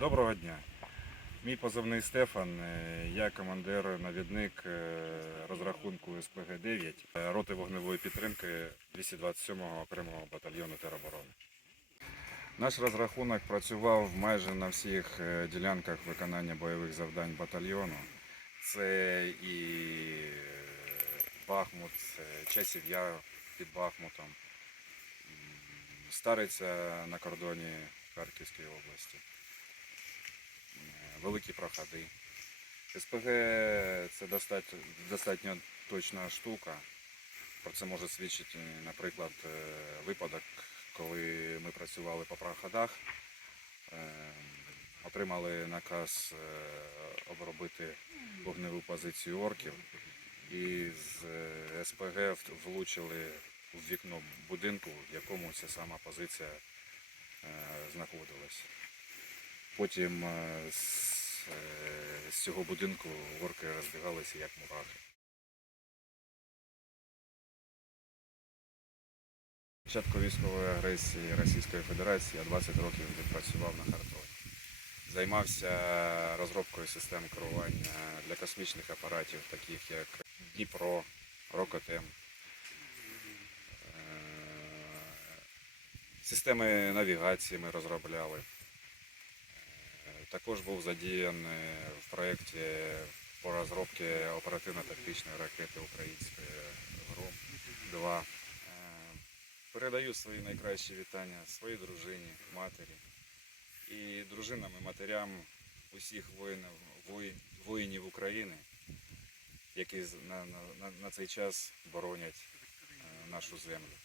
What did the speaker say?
Доброго дня. Мій позивний Стефан. Е, Я командир-навідник е, розрахунку СПГ-9 е, роти вогневої підтримки 227-го окремого батальйону тероборони. Наш розрахунок працював майже на всіх ділянках виконання бойових завдань батальйону. Це і Бахмут, часів Яр під Бахмутом, Стариця на кордоні Харківської області. Великі проходи. СПГ це достатньо, достатньо точна штука. Про це може свідчити, наприклад, е, випадок, коли ми працювали по проходах, е, отримали наказ е, обробити вогневу позицію орків і з СПГ влучили в вікно будинку, в якому ця сама позиція знаходилась. Потім е, з, е, з цього будинку орки розбігалися як мурахи. Початку військової агресії Російської Федерації я 20 років відпрацював на Хартові. Займався розробкою систем керування для космічних апаратів, таких як Дніпро, Рокотем. Е, Системи навігації ми розробляли. Також був задіяний в проєкті по розробці оперативно-тактичної ракети української ГРОМ-2. Е, Передаю свої найкращі вітання своїй дружині, матері і дружинам і матерям усіх воїнів, воїн- воїнів України, які на, на, на- на цей час боронять е, нашу землю.